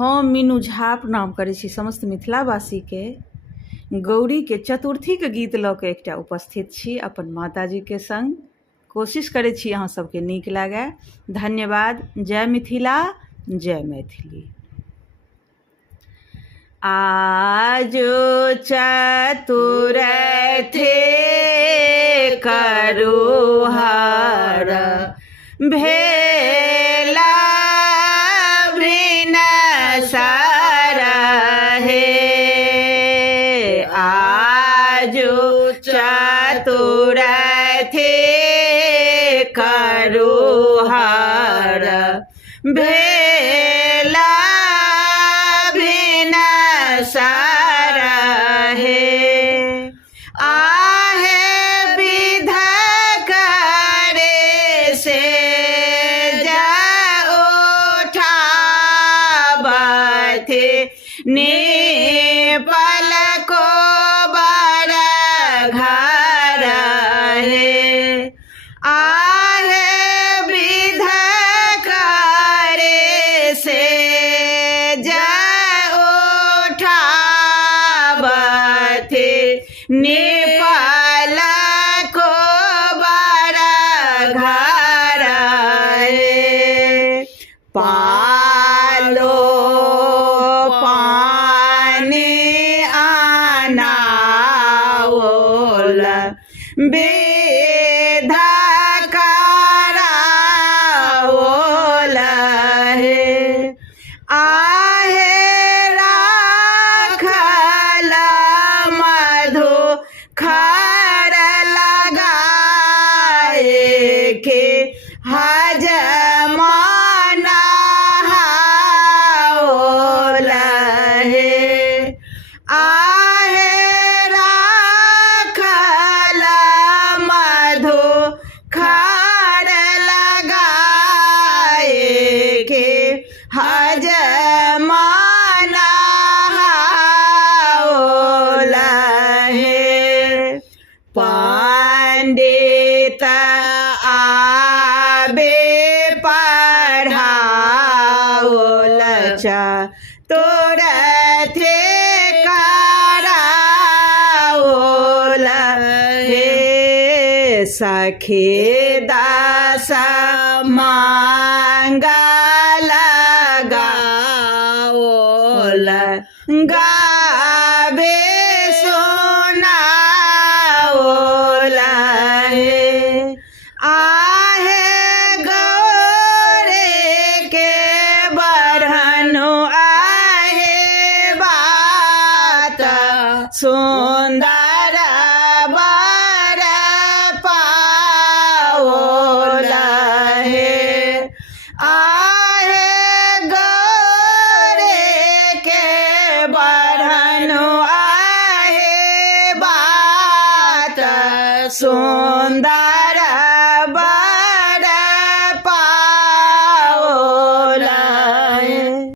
हम मीनू झा प्रणाम करै छी समस्त मिथिलावासीके। गौरीके चतुर्थीके गीत लऽ कऽ एकटा उपस्थित छी अपन माताजीके संग। कोशिश करै छी अहाँ सबके नीक लागै। धन्यवाद। जय मिथिला, जय मैथिली। आजो चतुरथे करुहर भेला सरहे। आजो चतुरथे करुहर भेला सरहे। आहे विध करे से जाओ ठाबथे नेपाल को बड़ा घर है। आहे विध करे से जाओ ठाबथे नेपाल को बड़ा घर है। पालो आनाओल बेध कराओल है। आहे राखल मधु खर लगाए के हजमान हाओल है। आहे राखल मधु खर लगाए के हजमान हाओल है। पंडित आबे पढ़ाओल चतुरथे कराओल हे। सखे दास मंगल गाओल गावे सुनाओल है। आहे गौरे के बरहनु आहे बात सुंदर बर पाओल है। आहे गौरे के बरहनु आहे बात सुंदर